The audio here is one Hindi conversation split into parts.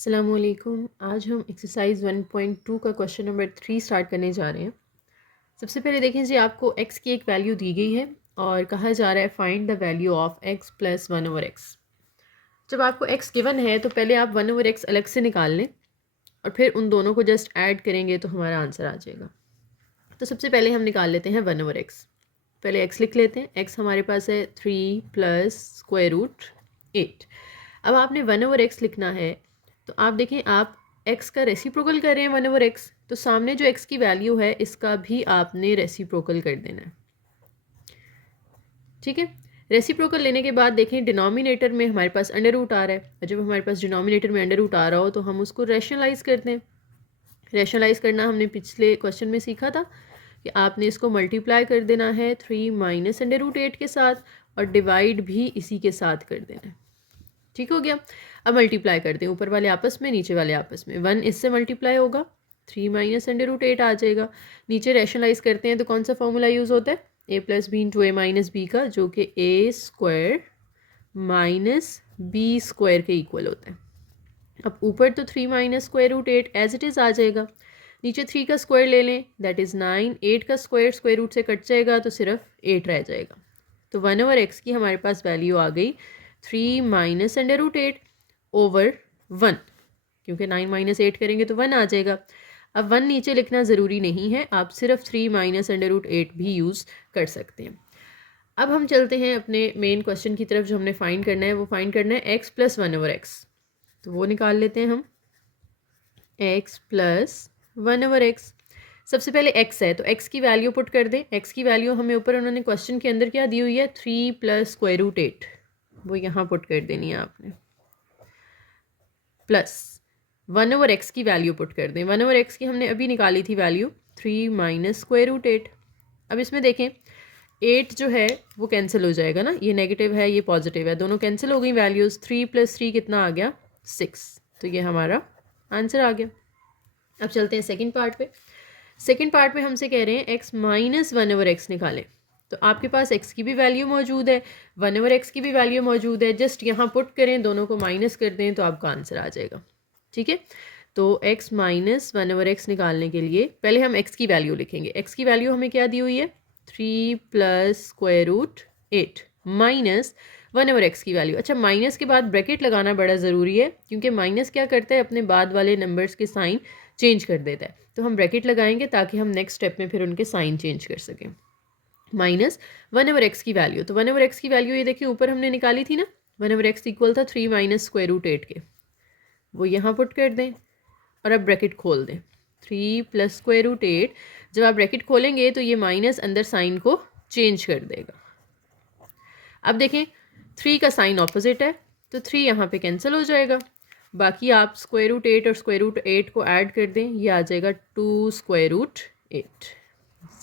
अस्सलामुअलैकुम। आज हम एक्सरसाइज 1.2 का क्वेश्चन नंबर 3 स्टार्ट करने जा रहे हैं। सबसे पहले देखें जी, आपको x की एक वैल्यू दी गई है और कहा जा रहा है find the value of x plus 1/x। जब आपको x गिवन है तो पहले आप 1/x अलग से निकाल लें और फिर उन दोनों को जस्ट ऐड करेंगे तो हमारा आंसर आ जाएगा। तो सबसे पहले हम निकाल लेते हैं 1/x। पहले x लिख लेते हैं। x हमारे पास है 3 प्लस स्क्वायर रूट 8। अब आपने 1/x लिखना है तो आप देखें, आप x का रेसिप्रोकल कर रहे हैं 1/x, तो सामने जो x की वैल्यू है इसका भी आपने रेसिप्रोकल कर देना है। ठीक है, रेसिप्रोकल लेने के बाद देखें डिनोमिनेटर में हमारे पास अंडर रूट आ रहा है, और जब हमारे पास डिनोमिनेटर में अंडर रूट आ रहा हो तो हम उसको रैशनलाइज करते हैं। रैशनलाइज करना हमने पिछले क्वेश्चन में सीखा था कि आपने इसको मल्टीप्लाई कर देना है 3 माइनस अंडर रूट 8 के साथ और डिवाइड भी इसी के साथ कर देना है। ठीक हो गया। अब मल्टीप्लाई करते हैं, ऊपर वाले आपस में नीचे वाले आपस में। 1 इससे मल्टीप्लाई होगा, 3 माइनस अंडर रूट 8 आ जाएगा। नीचे रैशनलाइज करते हैं तो कौन सा फॉर्मूला यूज़ होता है, a plus B into A minus B का, जो कि a square minus B square के इक्वल होता है। अब ऊपर तो 3 minus square root 8 as it is आ जाएगा, नीचे 3 का स्क्वायर ले लें दैट इज़ 9, 8 का स्क्वायर स्क्वायर रूट से कट जाएगा तो सिर्फ 8 रह जाएगा। तो 1/x की हमारे पास वैल्यू आ गई 3 माइनस अंडर रूट 8 ओवर 1, क्योंकि 9 माइनस 8 करेंगे तो 1 आ जाएगा। अब 1 नीचे लिखना ज़रूरी नहीं है, आप सिर्फ 3 माइनस अंडर रूट 8 भी यूज़ कर सकते हैं। अब हम चलते हैं अपने मेन क्वेश्चन की तरफ। जो हमने फाइंड करना है वो फाइंड करना है x प्लस 1/x, तो वो निकाल लेते हैं हम। x प्लस 1/x, सबसे पहले x है तो x की वैल्यू पुट कर दें। x की वैल्यू हमें ऊपर उन्होंने क्वेश्चन के अंदर क्या दी हुई है, 3 प्लस स्क्वायर रूट 8, वो यहाँ पुट कर देनी है आपने, प्लस 1/x की वैल्यू पुट कर दें। 1/x की हमने अभी निकाली थी वैल्यू 3 माइनस स्क्वायर रूट 8। अब इसमें देखें 8 जो है वो कैंसिल हो जाएगा ना, ये नेगेटिव है ये पॉजिटिव है, दोनों कैंसिल हो गई वैल्यूज़। 3 प्लस 3 कितना आ गया, 6, तो ये हमारा आंसर आ गया। अब चलते हैं सेकंड पार्ट पे। सेकंड पार्ट में हमसे कह रहे हैं x माइनस 1/x निकालें। तो आपके पास x की भी वैल्यू मौजूद है, 1/x की भी वैल्यू मौजूद है, जस्ट यहाँ पुट करें, दोनों को माइनस कर दें तो आपका आंसर आ जाएगा। ठीक है, तो x माइनस 1/x निकालने के लिए पहले हम x की वैल्यू लिखेंगे। x की वैल्यू हमें क्या दी हुई है, 3 plus square root 8 minus 1/x की वैल्यू। अच्छा, माइनस के बाद ब्रैकेट लगाना बड़ा ज़रूरी है, क्योंकि माइनस क्या करता है, अपने बाद वाले नंबर्स के साइन चेंज कर देता है। तो हम ब्रैकेट लगाएंगे ताकि हम नेक्स्ट स्टेप में फिर उनके साइन चेंज कर सकें। माइनस 1/x की वैल्यू, तो 1/x की वैल्यू ये देखिए ऊपर हमने निकाली थी ना, 1/x इक्वल था 3 माइनस स्क्वायर रूट 8 के, वो यहाँ पुट कर दें और अब ब्रैकेट खोल दें। 3 प्लस स्क्वायर रूट 8, जब आप ब्रैकेट खोलेंगे तो ये माइनस अंदर साइन को चेंज कर देगा। अब देखें 3 का साइन ऑपोजिट है तो 3 यहाँ पे कैंसिल हो जाएगा, बाकी आप स्क्वायर रूट 8 और स्क्वायर रूट 8 को ऐड कर दें, ये आ जाएगा 2 स्क्वायर रूट 8।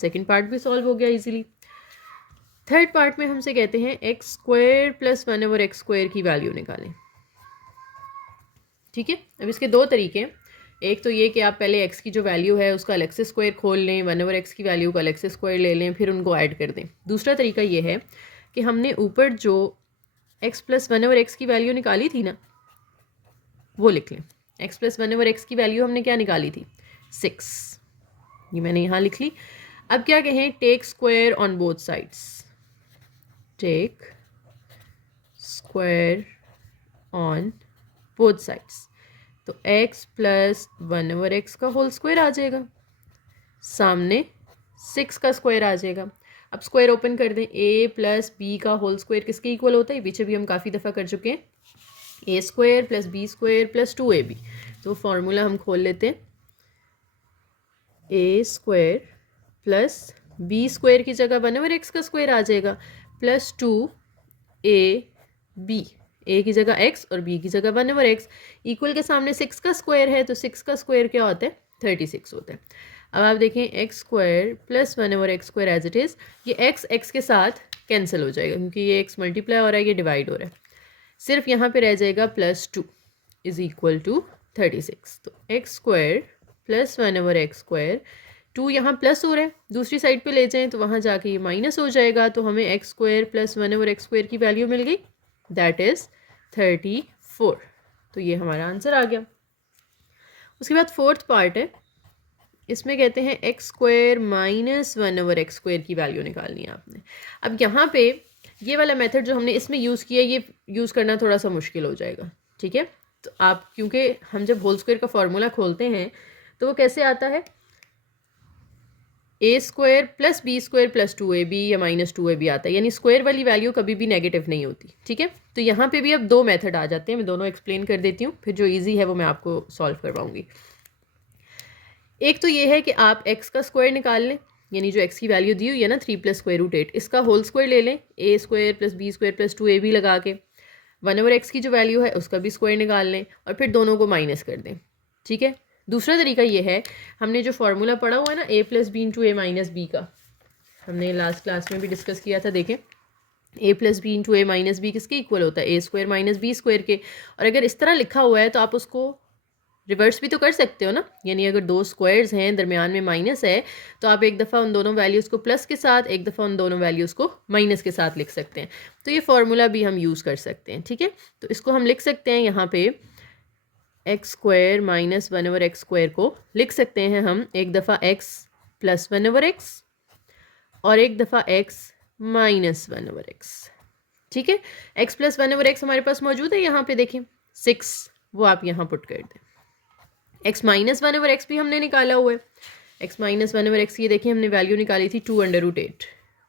सेकेंड पार्ट भी सॉल्व हो गया इजीली। थर्ड पार्ट में हमसे कहते हैं x square plus 1/x square की वैल्यू निकालें। ठीक है, अब इसके दो तरीके हैं। एक तो ये कि आप पहले x की जो वैल्यू है उसका अलग से स्क्वायर खोल लें, 1/x की वैल्यू का अलग से स्क्वायर ले लें, फिर उनको ऐड कर दें। दूसरा तरीका ये है कि हमने ऊपर जो x प्लस 1/x की वैल्यू निकाली थी ना, वो लिख लें। x प्लस 1/x की वैल्यू हमने क्या निकाली थी, 6, ये मैंने यहाँ लिख ली। अब क्या कहें, take square on both sides, take square on both sides, तो x प्लस 1/x का होल स्क्वायर आ जाएगा, सामने 6 का स्क्वायर आ जाएगा। अब स्क्वायर ओपन कर दें, a प्लस बी का होल स्क्वायर किसके इक्वल होता है, पीछे भी हम काफ़ी दफ़ा कर चुके हैं, a square plus B square plus 2ab। तो फार्मूला हम खोल लेते हैं, a square plus B square की जगह 1/x का स्क्वायर आ जाएगा, प्लस 2ab, a की जगह x और b की जगह 1/x, इक्वल के सामने 6 का स्क्वायर है तो 6 का स्क्वायर क्या होता है, 36 होता है। अब आप देखें x square plus 1/x square as it is, ये x के साथ कैंसिल हो जाएगा क्योंकि ये x मल्टीप्लाई हो रहा है, ये डिवाइड हो रहा है, सिर्फ यहाँ पे रह जाएगा प्लस 2 इज़ इक्वल टू 36। तो x square plus 1/x square, 2 यहाँ प्लस हो रहा है, दूसरी साइड पे ले जाएं तो वहाँ जाके ये माइनस हो जाएगा, तो हमें x square plus 1/x square की वैल्यू मिल गई, दैट इज़ 34। तो ये हमारा आंसर आ गया। उसके बाद फोर्थ पार्ट है, इसमें कहते हैं एक्स स्क्वायर माइनस 1/x² की वैल्यू निकालनी है आपने। अब यहाँ पे ये वाला मेथड जो हमने इसमें यूज़ किया, ये यूज़ करना थोड़ा सा मुश्किल हो जाएगा, ठीक है। तो आप, क्योंकि हम जब होल स्क्वायर का फॉर्मूला खोलते हैं तो वो कैसे आता है, a² + b² + 2ab या -2ab आता है, यानी स्क्वायर वाली वैल्यू कभी भी नेगेटिव नहीं होती, ठीक है। तो यहाँ पे भी अब दो मेथड आ जाते हैं, मैं दोनों एक्सप्लेन कर देती हूँ, फिर जो ईजी है वो मैं आपको सॉल्व करवाऊँगी। एक तो ये है कि आप x का स्क्वायर निकाल लें, यानी जो x की वैल्यू दी हुई है ना 3 + √8, इसका होल स्क्वायर ले लें, a² + b² + 2ab लगा के 1/x की जो वैल्यू है उसका भी स्क्वायर निकाल लें और फिर दोनों को माइनस कर दें, ठीक है। दूसरा तरीका ये है, हमने जो फार्मूला पढ़ा हुआ है ना a + b × a - b का, हमने लास्ट क्लास में भी डिस्कस किया था, देखें a + b × a - b किसके इक्वल होता है, a² - b² के। और अगर इस तरह लिखा हुआ है तो आप उसको रिवर्स भी तो कर सकते हो ना, यानी अगर दो स्क्वायर्स हैं दरमियान में माइनस है तो आप एक दफ़ा उन दोनों वैल्यूज़ को प्लस के साथ, एक दफ़ा उन दोनों वैल्यूज़ को माइनस के साथ लिख सकते हैं। तो ये फार्मूला भी हम यूज़ कर सकते हैं, ठीक है। तो इसको हम लिख सकते हैं यहाँ पे x² माइनस 1/x² को लिख सकते हैं हम एक दफ़ा x + 1/x और एक दफ़ा x - 1/x, ठीक है। x + 1/x हमारे पास मौजूद है, यहाँ पे देखें 6, वो आप यहाँ पुट कर दें। x - 1/x भी हमने निकाला हुआ है, x - 1/x ये देखिए हमने वैल्यू निकाली थी 2√8,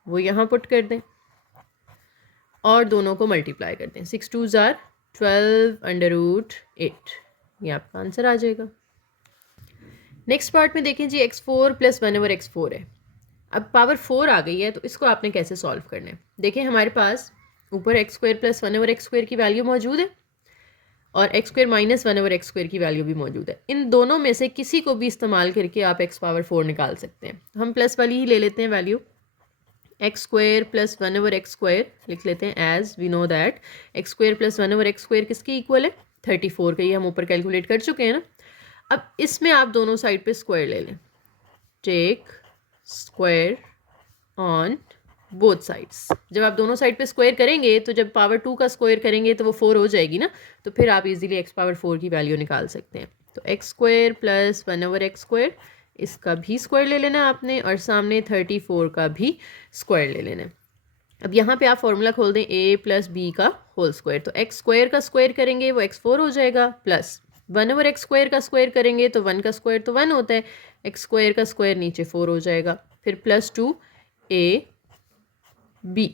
वो यहाँ पुट कर दें और दोनों को मल्टीप्लाई कर दें, 6 2 ज़ार 12√8, ये आपका आंसर आ जाएगा। नेक्स्ट पार्ट में देखें जी, x4 + 1/x4 है। अब पावर 4 आ गई है तो इसको आपने कैसे सॉल्व करना है। देखें हमारे पास ऊपर x² + 1/x² की वैल्यू मौजूद है और x² - 1/x² की वैल्यू भी मौजूद है। इन दोनों में से किसी को भी इस्तेमाल करके आप x⁴ निकाल सकते हैं। हम प्लस वाली ही ले लेते हैं वैल्यू, x² + 1/x² लिख लेते हैं, as we know that x² + 1/x² किसके इक्वल है, 34 का, ये हम ऊपर कैलकुलेट कर चुके हैं ना। अब इसमें आप दोनों साइड पे स्क्वायर ले लें, take square on both sides. जब आप दोनों साइड पे स्क्वायर करेंगे तो जब पावर 2 का स्क्वायर करेंगे तो वो 4 हो जाएगी ना, तो फिर आप इजीली x⁴ की वैल्यू निकाल सकते हैं। तो x² + 1/x², इसका भी स्क्वायर ले लेना है आपने और सामने 34 का भी स्क्वायर ले लेना है। अब यहाँ पे आप फॉर्मूला खोल दें a + b का होल स्क्वायर, तो x² का स्क्वायर करेंगे वो x4 हो जाएगा, प्लस 1/x² का स्क्वायर करेंगे तो 1 का स्क्वायर तो 1 होता है, x² का स्क्वायर नीचे 4 हो जाएगा, फिर +2ab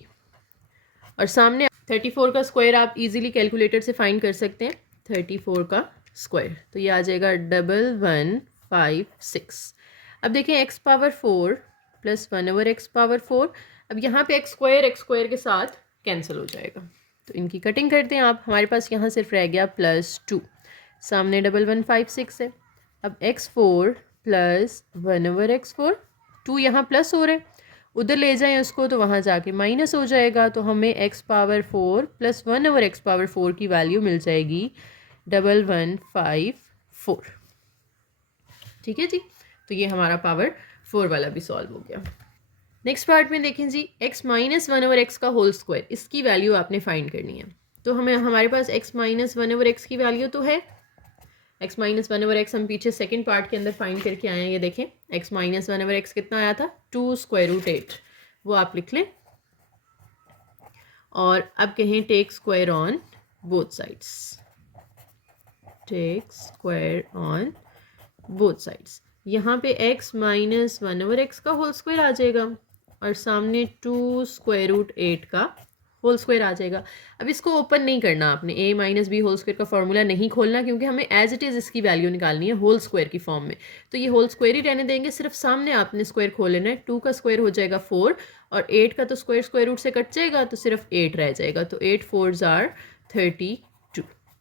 और सामने 34 का स्क्वायर आप इजीली कैलकुलेटर से फाइंड कर सकते हैं, 34 का स्क्वायर तो ये आ जाएगा 1156। अब देखें x⁴ + 1/x⁴, अब यहाँ पे x² के साथ कैंसिल हो जाएगा, तो इनकी कटिंग करते हैं आप। हमारे पास यहाँ सिर्फ रह गया +2, सामने 1156 है। अब x4 + 1/x4, 2 यहाँ प्लस हो रहा है, उधर ले जाएं उसको तो वहाँ जाके माइनस हो जाएगा, तो हमें x⁴ + 1/x⁴ की वैल्यू मिल जाएगी 1154, ठीक है जी। तो ये हमारा पावर 4 वाला भी सॉल्व हो गया। नेक्स्ट पार्ट में देखें जी, x - 1/x का होल स्क्वायर, इसकी वैल्यू आपने फाइंड करनी है। तो हमारे पास x - 1/x की वैल्यू तो है, x - 1/x हम पीछे सेकंड पार्ट के अंदर फाइंड करके आए हैं, ये देखें x - 1/x कितना आया था, 2√8, वो आप लिख लें और अब कहें take square on both sides, take square on both sides. यहाँ पे x - 1/x का होल स्क्वायर आ जाएगा और सामने 2√8 का होल स्क्वायर आ जाएगा। अब इसको ओपन नहीं करना आपने, a - b होल स्क्वायर का फॉर्मूला नहीं खोलना, क्योंकि हमें एज इट इज़ इसकी वैल्यू निकालनी है होल स्क्वायर की फॉर्म में, तो ये होल स्क्वायर ही रहने देंगे। सिर्फ सामने आपने स्क्वायर खोल लेना है, 2 का स्क्वायर हो जाएगा 4 और 8 का तो स्क्वायर रूट से कट जाएगा, तो सिर्फ 8 रह जाएगा, तो 8 4 ज़ार 32,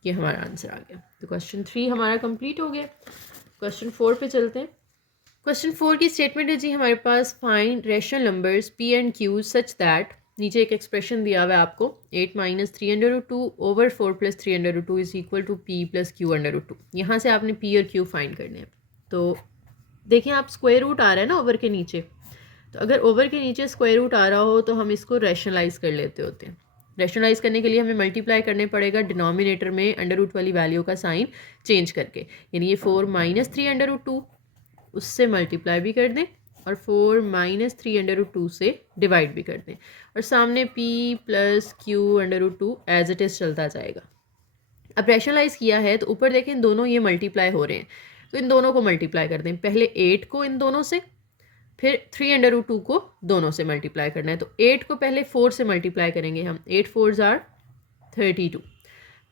ये हमारा आंसर आ गया। तो क्वेश्चन 3 हमारा कंप्लीट हो गया। क्वेश्चन 4 पे चलते हैं। क्वेश्चन 4 की स्टेटमेंट है जी हमारे पास, find rational numbers p and q such that, नीचे एक एक्सप्रेशन दिया हुआ है आपको, 8 - 3√2/4 + 3√2 = p + q√2। यहाँ से आपने p और q फाइंड करने हैं। तो देखें आप स्क्वायर रूट आ रहा है ना ओवर के नीचे, तो अगर ओवर के नीचे स्क्वायर रूट आ रहा हो तो हम इसको रैशनलाइज कर लेते होते हैं। रैशनलाइज करने के लिए हमें मल्टीप्लाई करने पड़ेगा डिनोमिनेटर में अंडर रूट वाली वैल्यू का साइन चेंज करके, यानी ये 4 माइनस 3 अंडर रूट 2 उससे मल्टीप्लाई भी कर दें और 4 माइनस 3 अंडर रूट 2 से डिवाइड भी कर दें और सामने p plus Q under root 2 as it is चलता जाएगा। अब रैशनलाइज किया है तो ऊपर देखें दोनों ये मल्टीप्लाई हो रहे हैं, तो इन दोनों को मल्टीप्लाई कर दें, पहले 8 को इन दोनों से, फिर 3 अंडर रूट 2 को दोनों से मल्टीप्लाई करना है। तो 8 को पहले 4 से मल्टीप्लाई करेंगे हम, 8 4 ज़ार 32,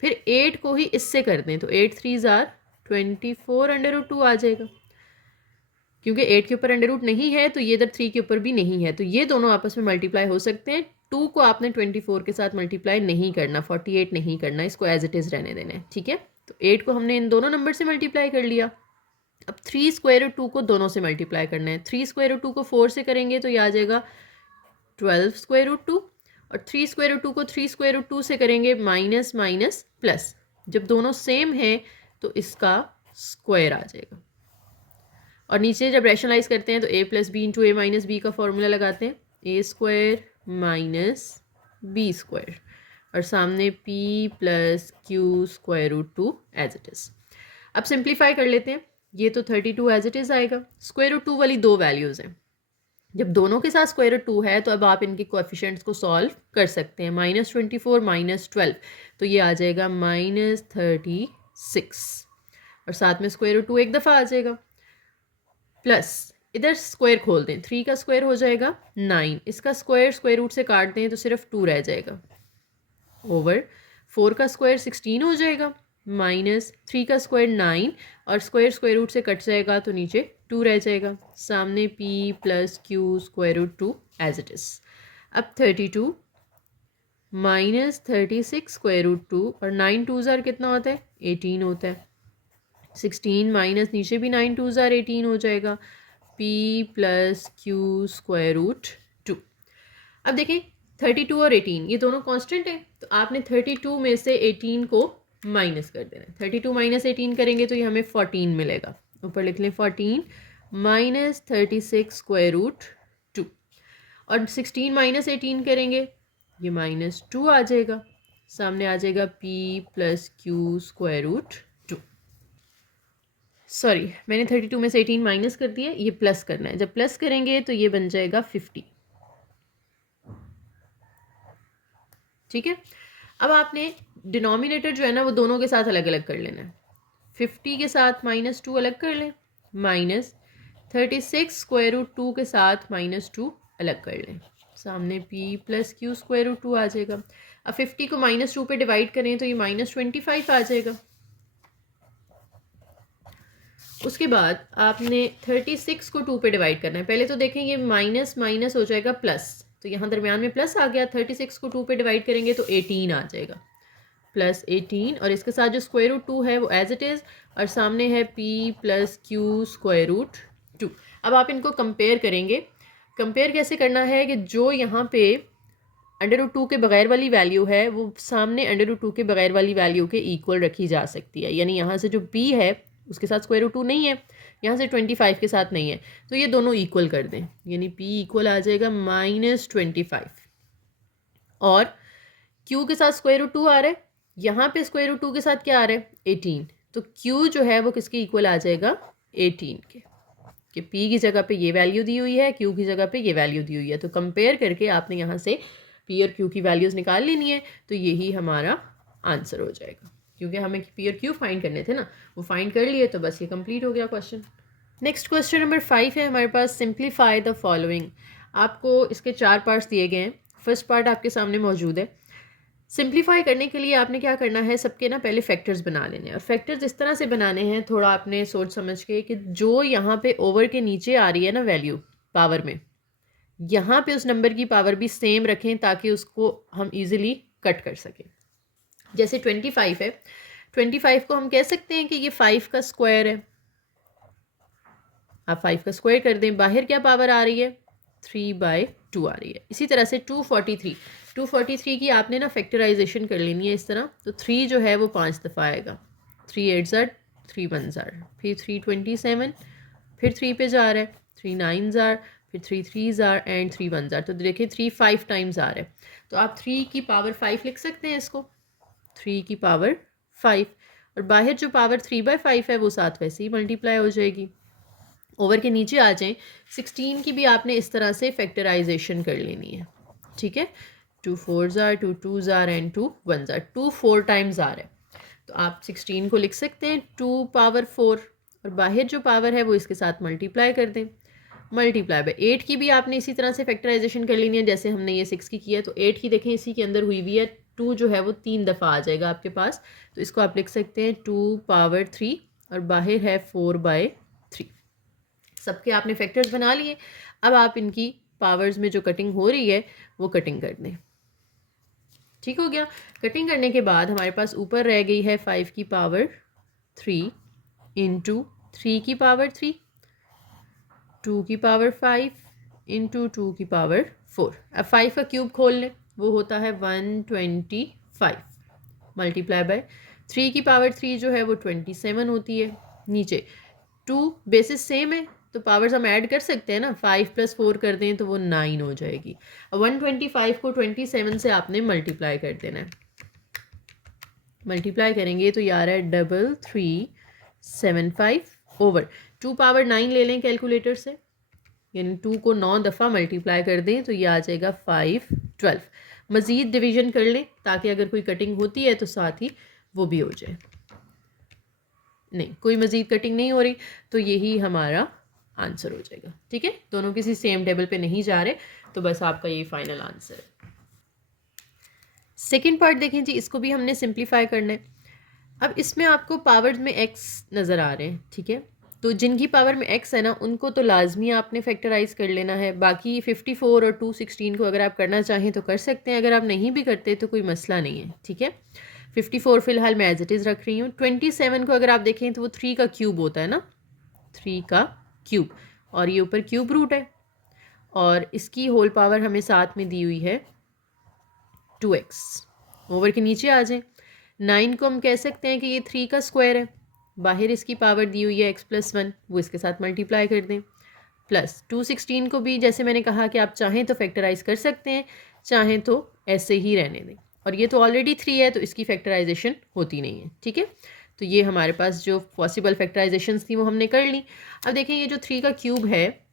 फिर 8 को ही इससे कर दें तो 8 3 ज़ार 24 अंडर रूट 2 आ जाएगा। क्योंकि 8 के ऊपर अंडर रूट नहीं है तो ये इधर 3 के ऊपर भी नहीं है, तो ये दोनों आपस में मल्टीप्लाई हो सकते हैं। 2 को आपने 24 के साथ मल्टीप्लाई नहीं करना, 48 नहीं करना, इसको एज इट इज़ रहने देना है, ठीक है। तो 8 को हमने इन दोनों नंबर से मल्टीप्लाई कर लिया। अब 3 स्क्वायर रूट 2 को दोनों से मल्टीप्लाई करना है। 3 स्क्वायर रूट 2 को 4 से करेंगे तो ये आ जाएगा 12 स्क्वायर रूट 2 और 3 स्क्वायर रूट 2 को 3 स्क्वायर रूट 2 से करेंगे माइनस माइनस प्लस, जब दोनों सेम हैं तो इसका स्क्वायर आ जाएगा। और नीचे जब रैशनलाइज करते हैं तो a plus B into A minus B का फॉर्मूला लगाते हैं, A square minus B square और सामने p plus Q square root 2 as it is. अब सिंप्लीफाई कर लेते हैं, ये तो 32 एज इट इज़ आएगा। स्क्वायर रूट 2 वाली दो वैल्यूज़ हैं, जब दोनों के साथ स्क्वायर रूट 2 है तो अब आप इनके कोएफिशिएंट्स को सॉल्व कर सकते हैं। -24 -12 तो ये आ जाएगा -36 और साथ में स्क्वायर रूट 2 एक दफ़ा आ जाएगा, प्लस इधर स्क्वायर खोल दें, 3 का स्क्वायर हो जाएगा 9, इसका स्क्वायर स्क्वायर रूट से काट दें तो सिर्फ 2 रह जाएगा, ओवर 4 का स्क्वायर 16 हो जाएगा, माइनस 3 का स्क्वायर 9 और स्क्वायर स्क्वायर रूट से कट जाएगा तो नीचे 2 रह जाएगा, सामने p plus Q square root 2 as it is. अब 32 माइनस 36 स्क्वायर रूट 2 और 9 2 ज़ार कितना होता है 18 होता है, 16 माइनस नीचे भी 9 2 ज़ार 18 हो जाएगा, p plus Q square root 2। अब देखें 32 और 18 ये दोनों कांस्टेंट हैं, तो आपने 32 में से 18 को माइनस कर देना है। 32 माइनस 18 करेंगे तो ये हमें 14 मिलेगा, ऊपर लिख लें 14 माइनस 36 स्क्वायर रूट 2 और 16 माइनस 18 करेंगे ये -2 आ जाएगा, सामने आ जाएगा p plus Q square root 2। Sorry मैंने 32 में से 18 माइनस कर दिया, ये प्लस करना है, जब प्लस करेंगे तो ये बन जाएगा 50, ठीक है। अब आपने डिनोमिनेटर जो है ना वो दोनों के साथ अलग अलग कर लेना है, 50 के साथ -2 अलग कर लें, माइनस 36 स्क्वायर रूट 2 के साथ -2 अलग कर लें, सामने p plus Q square root 2 आ जाएगा। अब 50 को -2 पे डिवाइड करें तो ये -25 आ जाएगा। उसके बाद आपने 36 को 2 पे डिवाइड करना है, पहले तो देखें ये माइनस माइनस हो जाएगा प्लस, तो यहाँ दरमियान में प्लस आ गया, 36 को 2 पे डिवाइड करेंगे तो 18 आ जाएगा, प्लस 18 और इसके साथ जो स्क्वायर रूट 2 है वो एज इट इज़ और सामने है p plus Q square root 2। अब आप इनको कंपेयर करेंगे, कंपेयर कैसे करना है कि जो यहाँ पे अंडर रूट 2 के बगैर वाली वैल्यू है वो सामने अंडर रूट 2 के बगैर वाली वैल्यू के इक्वल रखी जा सकती है, यानी यहाँ से जो p है उसके साथ स्क्वायर रूट 2 नहीं है, यहाँ से 25 के साथ नहीं है, तो ये दोनों इक्वल कर दें, यानी p इक्वल आ जाएगा -25 और q के साथ स्क्वायर रूट 2 आ रहा है, यहाँ पे स्क्वायर रूट 2 के साथ क्या आ रहा है 18, तो q जो है वो किसके इक्वल आ जाएगा 18 के, कि p की जगह पे ये वैल्यू दी हुई है, q की जगह पे ये वैल्यू दी हुई है, तो कंपेयर करके आपने यहाँ से p और q की वैल्यूज़ निकाल लेनी है, तो यही हमारा आंसर हो जाएगा, क्योंकि हमें p और q फाइंड करने थे ना, वो फाइंड कर लिए तो बस ये कंप्लीट हो गया क्वेश्चन। नेक्स्ट क्वेश्चन नंबर 5 है हमारे पास, सिंप्लीफाई द फॉलोइंग। आपको इसके 4 पार्ट्स दिए गए हैं, फर्स्ट पार्ट आपके सामने मौजूद है। सिंप्लीफाई करने के लिए आपने क्या करना है, सबके ना पहले फैक्टर्स बना लेने हैं, और फैक्टर्स इस तरह से बनाने हैं थोड़ा आपने सोच समझ के कि जो यहाँ पे ओवर के नीचे आ रही है ना वैल्यू पावर में, यहाँ पे उस नंबर की पावर भी सेम रखें ताकि उसको हम इजीली कट कर सकें। जैसे 25 है, 25 को हम कह सकते हैं कि ये 5 का स्क्वायर है, आप 5 का स्क्वायर कर दें, बाहर क्या पावर आ रही है 3/2 आ रही है। इसी तरह से 243 की आपने ना फैक्टराइजेशन कर लेनी है इस तरह, तो 3 जो है वो 5 दफ़ा आएगा, 3 8 ज़ार 3 1 ज़ार, फिर 3 27, फिर 3 पे जा रहा है 3 9 ज़ार, फिर 3 3s are and 3 1s are. तो देखिए 3 5 टाइम्स आ रहा है, तो आप 3 की पावर 5 लिख सकते हैं इसको, 3 की पावर 5, और बाहर जो पावर 3/5 है वो साथ वैसे ही मल्टीप्लाई हो जाएगी। ओवर के नीचे आ जाएं, 16 की भी आपने इस तरह से फैक्टराइजेशन कर लेनी है, ठीक है। 2 4s are, 2 2s are and 2 1s are, 2 4 times आ रहा है, तो आप 16 को लिख सकते हैं 2 पावर 4, और बाहर जो पावर है वो इसके साथ मल्टीप्लाई कर दें, मल्टीप्लाई बाय 8 की भी आपने इसी तरह से फैक्टराइजेशन कर लेनी है जैसे हमने ये 6 की किया है। तो 8 की देखें इसी के अंदर हुई हुई है, 2 जो है वो 3 दफ़ा आ जाएगा आपके पास, तो इसको आप लिख सकते हैं 2 पावर 3, और बाहर है 4/3। सबके आपने फैक्टर्स बना लिए। अब आप इनकी पावर्स में जो कटिंग हो रही है वो कटिंग कर दें। ठीक हो गया। कटिंग करने के बाद हमारे पास ऊपर रह गई है 5 की पावर 3 इंटू 3 की पावर 3, 2 की पावर 5 इंटू 2 की पावर 4। अब 5 का क्यूब खोल लें, वो होता है 125 मल्टीप्लाई बाय 3 की पावर 3 जो है वो 27 होती है। नीचे 2 बेसिस सेम है तो पावर्स हम ऐड कर सकते हैं ना, 5 + 4 कर दें तो वो 9 हो जाएगी। अब 125 को 27 से आपने मल्टीप्लाई कर देना है। मल्टीप्लाई करेंगे तो ये आ रहा है 3375 ओवर 2 पावर 9 ले लें कैलकुलेटर से, यानी 2 को 9 दफ़ा मल्टीप्लाई कर दें तो ये आ जाएगा 512। मज़ीद डिवीजन कर लें ताकि अगर कोई कटिंग होती है तो साथ ही वो भी हो जाए। नहीं, कोई मज़ीद कटिंग नहीं हो रही तो यही हमारा आंसर हो जाएगा। ठीक है, दोनों किसी सेम टेबल पे नहीं जा रहे, तो बस आपका ये फाइनल आंसर है। सेकेंड पार्ट देखें जी, इसको भी हमने सिंप्लीफाई करना है। अब इसमें आपको पावर्स में एक्स नज़र आ रहे हैं, ठीक है, तो जिनकी पावर में एक्स है ना उनको तो लाजमी आपने फैक्टराइज कर लेना है। बाकी 54 और 216 को अगर आप करना चाहें तो कर सकते हैं, अगर आप नहीं भी करते तो कोई मसला नहीं है। ठीक है, 54 फिलहाल मैं एज इट इज़ रख रही हूँ। 27 को अगर आप देखें तो वो 3 का क्यूब होता है ना, 3 का क्यूब, और ये ऊपर क्यूब रूट है, और इसकी होल पावर हमें साथ में दी हुई है 2x। ओवर के नीचे आ जाएं, 9 को हम कह सकते हैं कि ये 3 का स्क्वायर है, बाहर इसकी पावर दी हुई है x+1, वो इसके साथ मल्टीप्लाई कर दें। प्लस 216 को भी जैसे मैंने कहा कि आप चाहें तो फैक्टराइज कर सकते हैं, चाहें तो ऐसे ही रहने दें, और ये तो ऑलरेडी 3 है तो इसकी फैक्टराइजेशन होती नहीं है। ठीक है, तो ये हमारे पास जो पॉसिबल फैक्टराइजेशन थी वो हमने कर ली। अब देखें ये जो 3 का क्यूब है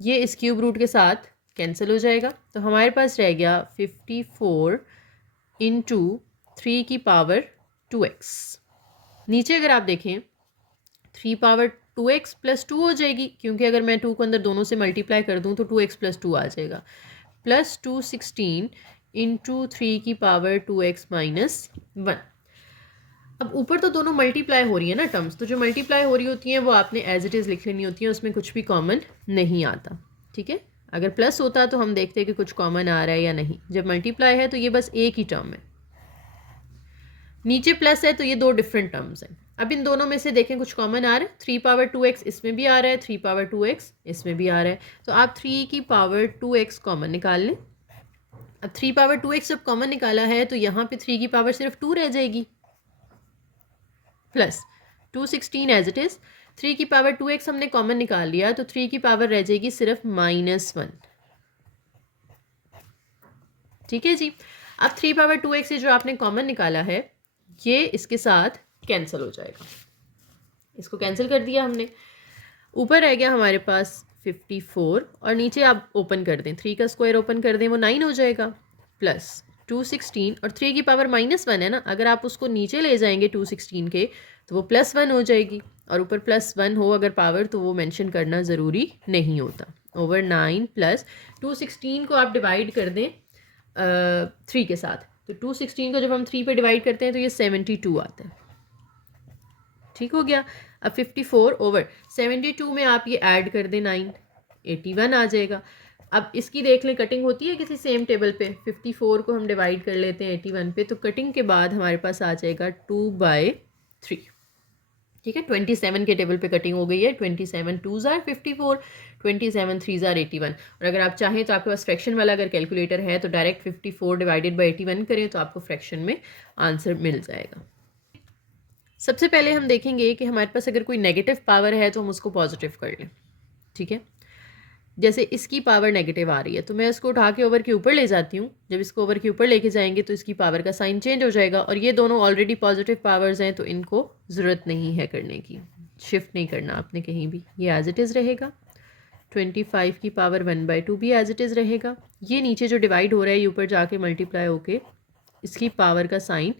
ये इस क्यूब रूट के साथ कैंसिल हो जाएगा, तो हमारे पास रह गया 54 इंटू 3 की पावर 2x। नीचे अगर आप देखें 3 पावर 2x + 2 हो जाएगी, क्योंकि अगर मैं 2 को अंदर दोनों से मल्टीप्लाई कर दूं तो 2x + 2 आ जाएगा, प्लस 216 इंटू 3 की पावर 2x - 1। अब ऊपर तो दोनों मल्टीप्लाई हो रही है ना टर्म्स, तो जो मल्टीप्लाई हो रही होती हैं वो आपने एज इट इज़ लिख लेनी होती है, उसमें कुछ भी कॉमन नहीं आता। ठीक है, अगर प्लस होता तो हम देखते कि कुछ कॉमन आ रहा है या नहीं, जब मल्टीप्लाई है तो ये बस एक ही टर्म है। नीचे प्लस है तो ये दो डिफरेंट टर्म्स हैं। अब इन दोनों में से देखें कुछ कॉमन आ रहा है, 3 पावर 2x इसमें भी आ रहा है, 3 पावर 2x इसमें भी आ रहा है, तो आप 3 की पावर 2x कॉमन निकाल लें। अब 3 पावर 2x जब कॉमन निकाला है तो यहाँ पे 3 की पावर सिर्फ 2 रह जाएगी, प्लस 216 एज इट इज़, 3 की पावर 2x हमने कॉमन निकाल लिया तो 3 की पावर रह जाएगी सिर्फ -1। ठीक है जी, अब 3 पावर 2x से जो आपने कॉमन निकाला है ये इसके साथ कैंसिल हो जाएगा, इसको कैंसिल कर दिया हमने। ऊपर रह गया हमारे पास 54, और नीचे आप ओपन कर दें, 3 का स्क्वायर ओपन कर दें वो 9 हो जाएगा, प्लस 216, और 3 की पावर -1 है ना, अगर आप उसको नीचे ले जाएंगे 216 के तो वो +1 हो जाएगी, और ऊपर +1 हो अगर पावर तो वो मेंशन करना ज़रूरी नहीं होता। ओवर 9 प्लस 216 को आप डिवाइड कर दें 3 के साथ, तो 216 को जब हम 3 पे डिवाइड करते हैं तो ये 72 आता है। ठीक हो गया। अब 54 ओवर 72 में आप ये ऐड कर दें 9, 81 आ जाएगा। अब इसकी देख लें कटिंग होती है किसी सेम टेबल पे, 54 को हम डिवाइड कर लेते हैं 81 पे, तो कटिंग के बाद हमारे पास आ जाएगा 2/3। ठीक है, 27 के टेबल पे कटिंग हो गई है, 27 2s आर 54, 27 3s आर 81। और अगर आप चाहें तो आपके पास फ्रैक्शन वाला अगर कैलकुलेटर है तो डायरेक्ट 54 डिवाइडेड बाई 81 करें तो आपको फ्रैक्शन में आंसर मिल जाएगा। सबसे पहले हम देखेंगे कि हमारे पास अगर कोई नेगेटिव पावर है तो हम उसको पॉजिटिव कर लें। ठीक है, जैसे इसकी पावर नेगेटिव आ रही है तो मैं इसको उठा के ओवर के ऊपर ले जाती हूँ। जब इसको ओवर के ऊपर लेके जाएंगे तो इसकी पावर का साइन चेंज हो जाएगा, और ये दोनों ऑलरेडी पॉजिटिव पावर्स हैं तो इनको ज़रूरत नहीं है करने की, शिफ्ट नहीं करना आपने कहीं भी, ये एज इट इज़ रहेगा। 25 की पावर 1/2 भी एज इट इज़ रहेगा। ये नीचे जो डिवाइड हो रहा है ये ऊपर जाके मल्टीप्लाई होके इसकी पावर का साइन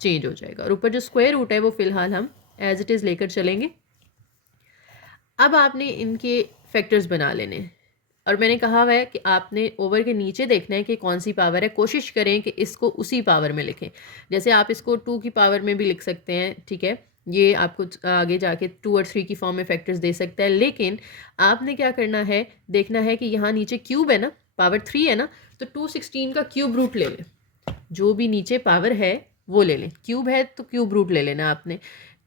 चेंज हो जाएगा, और ऊपर जो स्क्वायर रूट है वो फ़िलहाल हम एज इट इज़ लेकर चलेंगे। अब आपने इनके फैक्टर्स बना लेने हैं, और मैंने कहा हुआ है कि आपने ओवर के नीचे देखना है कि कौन सी पावर है। कोशिश करें कि इसको उसी पावर में लिखें। जैसे आप इसको 2 की पावर में भी लिख सकते हैं, ठीक है, ये आपको आगे जाके 2 और 3 की फॉर्म में फैक्टर्स दे सकता है, लेकिन आपने क्या करना है, देखना है कि यहाँ नीचे क्यूब है ना, पावर 3 है ना, तो 216 का क्यूब रूट ले लें। जो भी नीचे पावर है वो ले लें, क्यूब है तो क्यूब रूट ले लेना आपने।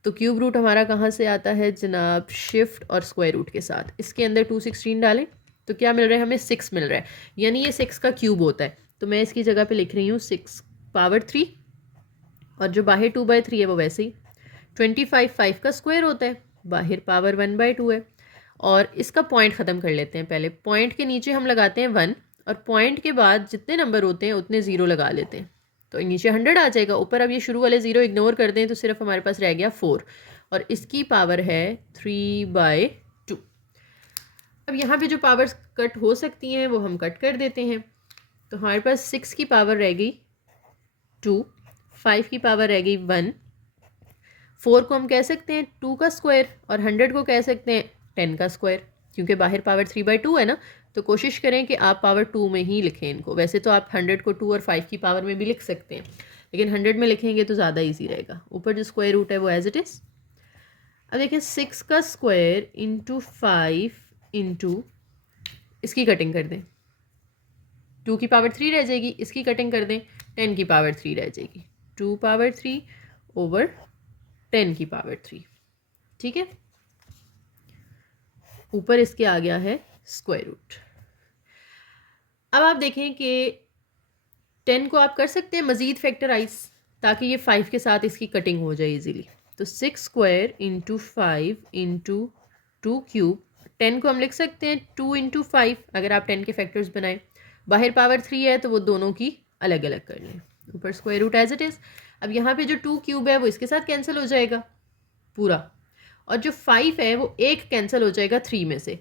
तो क्यूब रूट हमारा कहाँ से आता है जनाब, शिफ्ट और स्क्वायर रूट के साथ। इसके अंदर 216 डालें तो क्या मिल रहा है हमें, 6 मिल रहा है, यानी ये 6 का क्यूब होता है। तो मैं इसकी जगह पे लिख रही हूँ 6 पावर 3, और जो बाहर 2/3 है वो वैसे ही 25 5 का स्क्वायर होता है, बाहर पावर 1/2 है। और इसका पॉइंट ख़त्म कर लेते हैं। पहले पॉइंट के नीचे हम लगाते हैं 1, और पॉइंट के बाद जितने नंबर होते हैं उतने ज़ीरो लगा लेते हैं, तो नीचे 100 आ जाएगा। ऊपर अब ये शुरू वाले ज़ीरो इग्नोर कर दें तो सिर्फ हमारे पास रह गया 4, और इसकी पावर है 3/2। अब यहाँ पे जो पावर्स कट हो सकती हैं वो हम कट कर देते हैं। तो हमारे पास 6 की पावर रह गई 2, 5 की पावर रह गई 1, 4 को हम कह सकते हैं 2 का स्क्वायर, और 100 को कह सकते हैं 10 का स्क्वायर, क्योंकि बाहर पावर 3/2 है ना। तो कोशिश करें कि आप पावर 2 में ही लिखें इनको। वैसे तो आप 100 को 2 और 5 की पावर में भी लिख सकते हैं, लेकिन 100 में लिखेंगे तो ज़्यादा ईजी रहेगा। ऊपर जो स्क्वायर रूट है वो एज इट इज़। अब देखें 6 का स्क्वायर इंटू 5 इंटू, इसकी कटिंग कर दें, 2 की पावर 3 रह जाएगी, इसकी कटिंग कर दें, 10 की पावर 3 रह जाएगी, 2 पावर 3 ओवर 10 की पावर 3, ठीक है। ऊपर इसके आ गया है स्क्वायर रूट। अब आप देखें कि 10 को आप कर सकते हैं मज़ीद फैक्टराइज, ताकि ये 5 के साथ इसकी कटिंग हो जाए इजीली। तो 6 स्क्वायर इंटू 5 इंटू 2 क्यूब, 10 को हम लिख सकते हैं 2 इंटू 5, अगर आप 10 के फैक्टर्स बनाएं। बाहर पावर 3 है तो वो दोनों की अलग अलग कर लें। ऊपर square root as it is. अब यहाँ पे जो 2 क्यूब है वो इसके साथ कैंसिल हो जाएगा पूरा, और जो 5 है वो एक कैंसिल हो जाएगा 3 में से।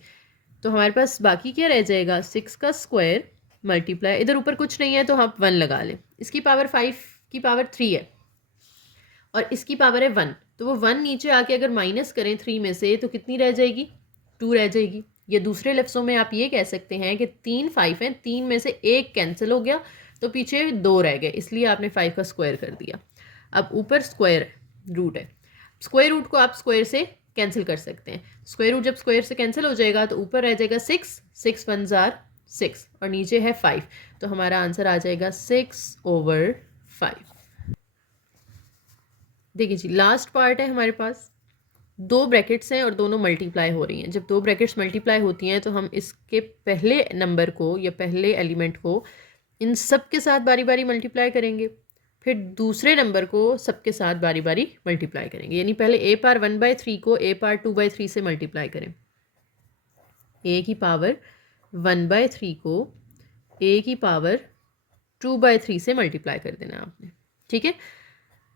तो हमारे पास बाकी क्या रह जाएगा, 6 का स्क्वायर मल्टीप्लाई, इधर ऊपर कुछ नहीं है तो आप 1 लगा लें। इसकी पावर 5 की पावर 3 है और इसकी पावर है 1, तो वो 1 नीचे आके अगर माइनस करें 3 में से तो कितनी रह जाएगी, 2 रह जाएगी। या दूसरे लफ्ज़ों में आप ये कह सकते हैं कि 3 5 हैं, 3 में से एक कैंसिल हो गया तो पीछे 2 रह गए, इसलिए आपने 5 का स्क्वायर कर दिया। अब ऊपर स्क्वायर रूट है, स्क्वायर रूट को आप स्क्वायर से कैंसिल कर सकते हैं। स्क्वायर रूट जब स्क्वायर से कैंसिल हो जाएगा तो ऊपर रह जाएगा 6, 6 1 जार 6, और नीचे है 5, तो हमारा आंसर आ जाएगा 6/5। देखिए जी, लास्ट पार्ट है हमारे पास, 2 ब्रैकेट्स हैं और दोनों मल्टीप्लाई हो रही हैं। जब 2 ब्रैकेट्स मल्टीप्लाई होती हैं तो हम इसके पहले नंबर को या पहले एलिमेंट को इन सब के साथ बारी बारी मल्टीप्लाई करेंगे, फिर दूसरे नंबर को सबके साथ बारी बारी मल्टीप्लाई करेंगे। यानी पहले a पावर 1/3 को a पावर 2/3 से मल्टीप्लाई करें, a की पावर 1/3 को a की पावर 2/3 से मल्टीप्लाई कर देना आपने, ठीक है।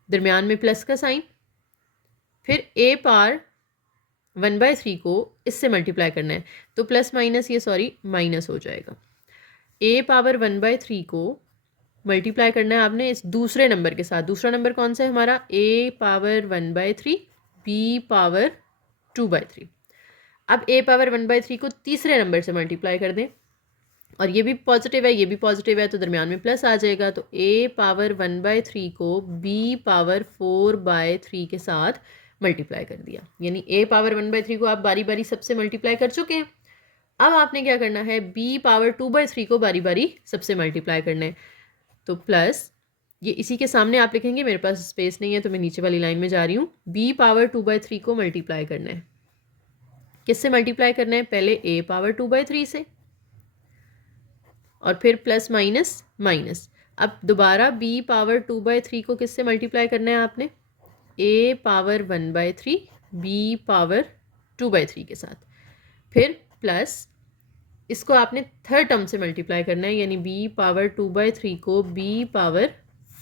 दरमियान में प्लस का साइन, फिर a पावर 1/3 को इससे मल्टीप्लाई करना है, तो प्लस माइनस ये सॉरी माइनस हो जाएगा। a पावर 1/3 को मल्टीप्लाई करना है आपने इस दूसरे नंबर के साथ। दूसरा नंबर कौन सा है हमारा, a पावर 1/3 b पावर 2/3। अब a पावर 1/3 को तीसरे नंबर से मल्टीप्लाई कर दें, और ये भी पॉजिटिव है ये भी पॉजिटिव है तो दरमियान में प्लस आ जाएगा। तो a पावर 1/3 को b पावर 4/3 के साथ मल्टीप्लाई कर दिया, यानी a पावर 1/3 को आप बारी बारी सबसे मल्टीप्लाई कर चुके हैं। अब आपने क्या करना है, b पावर 2/3 को बारी बारी सबसे मल्टीप्लाई करना है। तो प्लस ये इसी के सामने आप लिखेंगे, मेरे पास स्पेस नहीं है तो मैं नीचे वाली लाइन में जा रही हूँ। b पावर 2/3 को मल्टीप्लाई करना है, किससे मल्टीप्लाई करना है, पहले a पावर 2/3 से और फिर प्लस माइनस माइनस। अब दोबारा b पावर 2/3 को किससे मल्टीप्लाई करना है आपने, a पावर 1/3 b पावर 2/3 के साथ, फिर प्लस इसको आपने थर्ड टर्म से मल्टीप्लाई करना है, यानी b पावर 2/3 को b पावर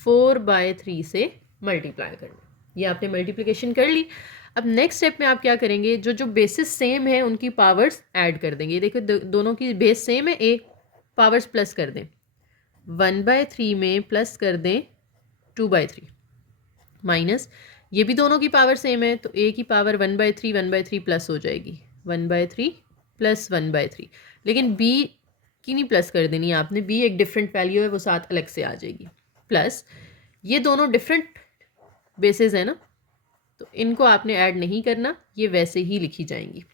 4/3 से मल्टीप्लाई करना है। ये आपने मल्टीप्लिकेशन कर ली। अब नेक्स्ट स्टेप में आप क्या करेंगे, जो जो बेसिस सेम है उनकी पावर्स ऐड कर देंगे। ये देखो दोनों की बेस सेम है, a पावर्स प्लस कर दें, 1/3 में प्लस कर दें 2/3 माइनस, ये भी दोनों की पावर सेम है तो a की पावर 1/3 प्लस हो जाएगी, 1/3 प्लस 1/3। लेकिन b की नहीं प्लस कर देनी है आपने, b एक डिफरेंट वैल्यू है, वो साथ अलग से आ जाएगी। प्लस ये दोनों डिफरेंट बेसिस है ना, तो इनको आपने ऐड नहीं करना, ये वैसे ही लिखी जाएंगी।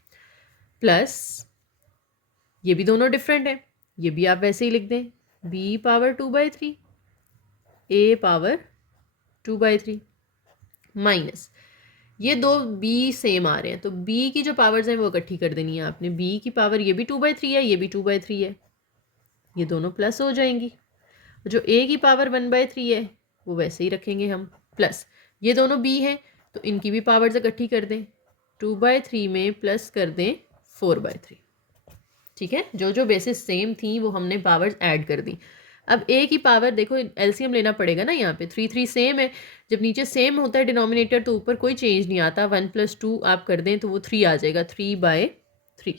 प्लस ये भी दोनों डिफरेंट है, ये भी आप वैसे ही लिख दें, b power 2/3 a power 2/3 minus ये दो b सेम आ रहे हैं तो b की जो पावर्स हैं वो इकट्ठी कर देनी है आपने। b की पावर ये भी 2/3 है, ये भी 2/3 है, ये दोनों प्लस हो जाएंगी। जो a की पावर 1/3 है वो वैसे ही रखेंगे हम, प्लस ये दोनों b हैं तो इनकी भी पावर्स इकट्ठी कर दें, 2/3 में प्लस कर दें 4/3। ठीक है, जो जो बेसिस सेम थी वो हमने पावर्स ऐड कर दी। अब a की पावर देखो, एलसीएम लेना पड़ेगा ना, यहाँ पे 3 3 सेम है, जब नीचे सेम होता है डिनोमिनेटर तो ऊपर कोई चेंज नहीं आता, 1 + 2 आप कर दें तो वो 3 आ जाएगा, 3/3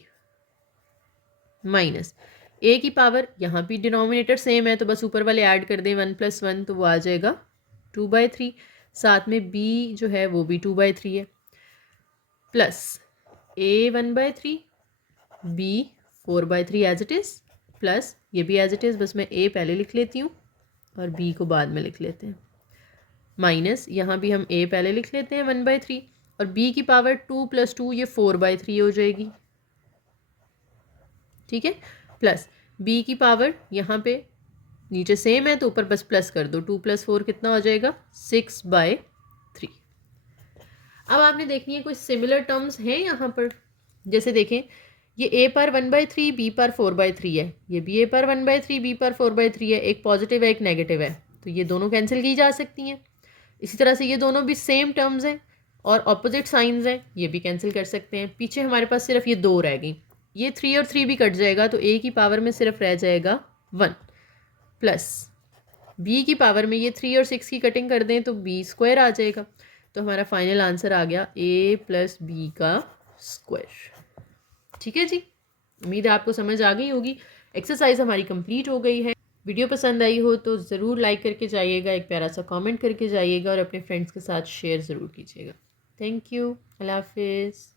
माइनस a की पावर, यहाँ भी डिनोमिनेटर सेम है तो बस ऊपर वाले ऐड कर दें, 1 + 1 तो वो आ जाएगा 2/3, साथ में b जो है वो भी 2/3 है, plus a 1/3 b 4/3 as it is, plus ये भी एज इट इज़, बस मैं a पहले लिख लेती हूँ और b को बाद में लिख लेते हैं, माइनस यहाँ भी हम a पहले लिख लेते हैं 1/3 और b की पावर 2 + 2 ये 4/3 हो जाएगी। ठीक है, प्लस b की पावर यहाँ पे नीचे सेम है तो ऊपर बस प्लस कर दो, 2 + 4 कितना हो जाएगा, 6/3। अब आपने देखनी है कोई सिमिलर टर्म्स हैं यहाँ पर, जैसे देखें ये a पर 1/3 b पर 4/3 है, ये भी a पर 1/3 b पर 4/3 है, एक पॉजिटिव है एक नेगेटिव है तो ये दोनों कैंसिल की जा सकती हैं। इसी तरह से ये दोनों भी सेम टर्म्स हैं और ऑपोजिट साइंस हैं, ये भी कैंसिल कर सकते हैं। पीछे हमारे पास सिर्फ ये 2 रह गई, ये 3 और 3 भी कट जाएगा तो a की पावर में सिर्फ रह जाएगा 1, प्लस b की पावर में ये 3 और 6 की कटिंग कर दें तो b² आ जाएगा। तो हमारा फाइनल आंसर आ गया a + b का स्क्वायर। ठीक है जी, उम्मीद है आपको समझ आ गई होगी। एक्सरसाइज हमारी कंप्लीट हो गई है। वीडियो पसंद आई हो तो ज़रूर लाइक करके जाइएगा, एक प्यारा सा कमेंट करके जाइएगा और अपने फ्रेंड्स के साथ शेयर ज़रूर कीजिएगा। थैंक यू, अल्लाह हाफिज़।